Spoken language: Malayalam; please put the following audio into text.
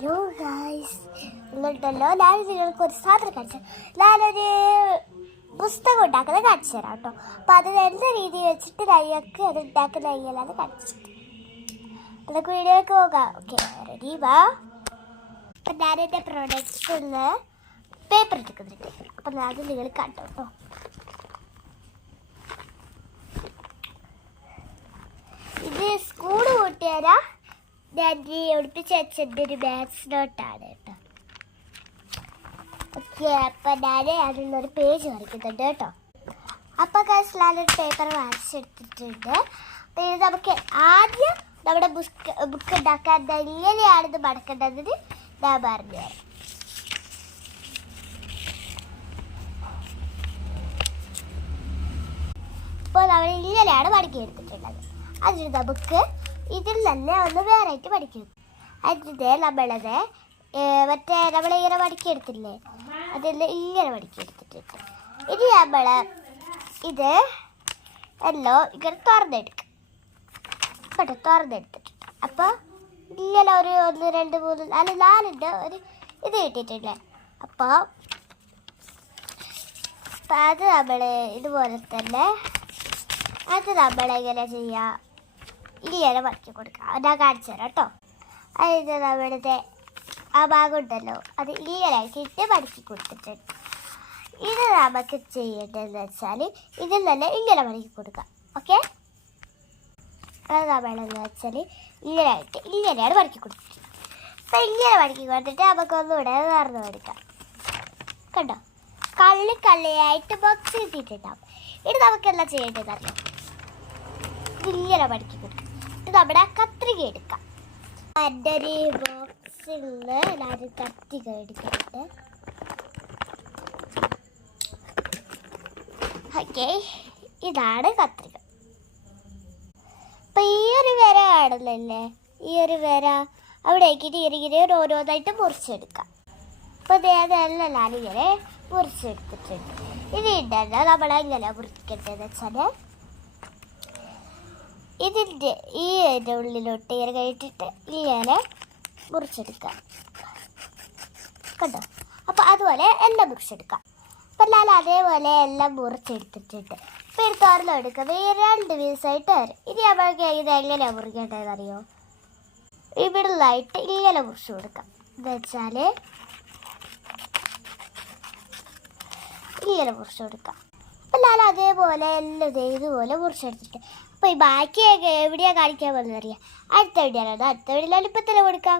ഹലോ ഗായ്സ്, എന്നിട്ടല്ലോ ഞാൻ നിങ്ങൾക്ക് ഒരു സാധനം കാണിച്ചു. ഞാനൊരു പുസ്തകം ഉണ്ടാക്കുന്നത് കാണിച്ചു തരാം കേട്ടോ. അപ്പം അത് എന്ത് രീതി വെച്ചിട്ട് ഞങ്ങൾക്ക് അത് ഉണ്ടാക്കുന്ന അയ്യല്ലാതെ കാണിച്ചിട്ട് നമുക്ക് വീഡിയോയ്ക്ക് പോകാം. ഓക്കെ, റെഡി വാ. അപ്പം ഞാൻ എൻ്റെ പ്രൊഡക്ട്സ് ഒന്ന് പേപ്പർ എടുക്കുന്നുണ്ട്. അപ്പം അത് നിങ്ങൾ കണ്ടോ കേട്ടോ. ഇത് സ്കൂള് കൂട്ടിയാരാ ഞാൻ ഒളിപ്പിച്ച് വെച്ചതിൻ്റെ ഒരു മാത്സ് നോട്ടാണ് കേട്ടോ. ഓക്കെ, അപ്പം ഞാൻ അതിലൊരു പേജ് വരയ്ക്കുന്നുണ്ട് കേട്ടോ. അപ്പം കാശ് ഞാനൊരു പേപ്പർ വരച്ചെടുത്തിട്ടുണ്ട്. അപ്പം ഇത് നമുക്ക് ആദ്യം നമ്മുടെ ബുക്ക് ഉണ്ടാക്കാൻ എങ്ങനെയാണിത് മടക്കേണ്ടതിന് ഞാൻ പറഞ്ഞുതരാം. ഇപ്പോൾ നമ്മൾ ഇങ്ങനെയാണ് മടക്കി എടുത്തിട്ടുള്ളത്. അതിന് നമുക്ക് ഇതിൽ തന്നെ ഒന്ന് വേറായിട്ട് പഠിക്കുന്നു. അതിൻ്റെ നമ്മളത് നമ്മളിങ്ങനെ പഠിക്കെടുത്തില്ലേ, അതിൽ ഇങ്ങനെ പഠിക്കെടുത്തിട്ടുണ്ട്. ഇനി നമ്മൾ ഇത് എല്ലാം ഇങ്ങനെ തുറന്നെടുക്കും കേട്ടോ. തുറന്നെടുത്തിട്ടുണ്ട്. അപ്പോൾ ഇങ്ങനെ ഒരു 1 2 3 4 4ൻ്റെ ഒരു ഇത് കിട്ടിയിട്ടില്ലേ. അപ്പോൾ അത് നമ്മൾ ഇതുപോലെ തന്നെ അത് നമ്മളെങ്ങനെ ചെയ്യുക, ഇങ്ങനെ മടക്കി കൊടുക്കുക. ഞാൻ കാണിച്ചു തരാം കേട്ടോ. അതിന് നമ്മളുടെ ആ ഭാഗം ഉണ്ടല്ലോ, അത് ഇങ്ങനെ ആക്കിയിട്ട് മടക്കി കൊടുത്തിട്ടുണ്ട്. ഇത് നമുക്ക് ചെയ്യേണ്ടതെന്ന് വെച്ചാൽ ഇതിൽ തന്നെ ഇങ്ങനെ മടക്കി കൊടുക്കാം. ഓക്കെ, അത് നമ്മളെന്ന് വെച്ചാൽ ഇങ്ങനെ ആയിട്ട് ഇങ്ങനെയാണ് മടക്കി കൊടുത്തിട്ട്. അപ്പം ഇങ്ങനെ മടക്കി കൊടുത്തിട്ട് നമുക്കൊന്നുകൂടെ നിറഞ്ഞു കൊടുക്കാം. കണ്ടോ, കള്ളിയായിട്ട് ബോക്സ് കിട്ടിയിട്ടുണ്ടാവും. ഇത് നമുക്കെല്ലാം ചെയ്യേണ്ടതല്ലോ, ഇങ്ങനെ മടക്കി കൊടുക്കാം. നമ്മുടെ കത്രിക എടുക്കാം. എൻ്റെ ഒരു ബോക്സിൽ നിന്ന് ഞാൻ കത്രിക എടുക്കുന്നുണ്ട്. ഓക്കെ, ഇതാണ് കത്രിക. അപ്പം ഈ ഒരു വര കാണുന്നല്ലേ, ഈ ഒരു വര അവിടേക്ക് ഇങ്ങനെ ഓരോന്നായിട്ട് മുറിച്ചെടുക്കാം. അപ്പോൾ അതല്ല ഞാനിങ്ങനെ മുറിച്ചെടുത്തിട്ടുണ്ട്. ഇനി ഉണ്ടല്ലോ നമ്മളെങ്ങനെ മുറിക്കേണ്ടതെന്ന് വെച്ചാൽ ഇതിൻ്റെ ഈ ഉള്ളിലോട്ട് ഇങ്ങനെ കഴിച്ചിട്ട് ഇങ്ങനെ മുറിച്ചെടുക്കാം. കണ്ടോ, അപ്പോൾ അതുപോലെ എല്ലാം മുറിച്ചെടുക്കാം. അപ്പം ഞാൻ അതേപോലെ എല്ലാം മുറിച്ചെടുത്തിട്ടുണ്ട്. ഇപ്പം ഇത് തുറന്നെടുക്കുക 2 പീസായിട്ട് വരും. ഇനി നമ്മൾക്ക് ഇത് എങ്ങനെയാണ് മുറിക്കേണ്ടതെന്ന് അറിയോ? ഇവിടുന്നായിട്ട് ഇങ്ങനെ മുറിച്ച് കൊടുക്കാം. എന്ന് വെച്ചാൽ ഇങ്ങനെ മുറിച്ച് കൊടുക്കാം. അപ്പം ഞാൻ അതേപോലെ എല്ലാം ഇതുപോലെ മുറിച്ചെടുത്തിട്ട് അപ്പോൾ ഈ ബാക്കിയൊക്കെ എവിടെയാണ് കാണിക്കാൻ പോകുന്നത് അറിയാം. അടുത്ത വീഡിയോയിലാണ്. അടുത്ത വീഡിയോയിൽ എളുപ്പത്തിൽ കൊടുക്കാം.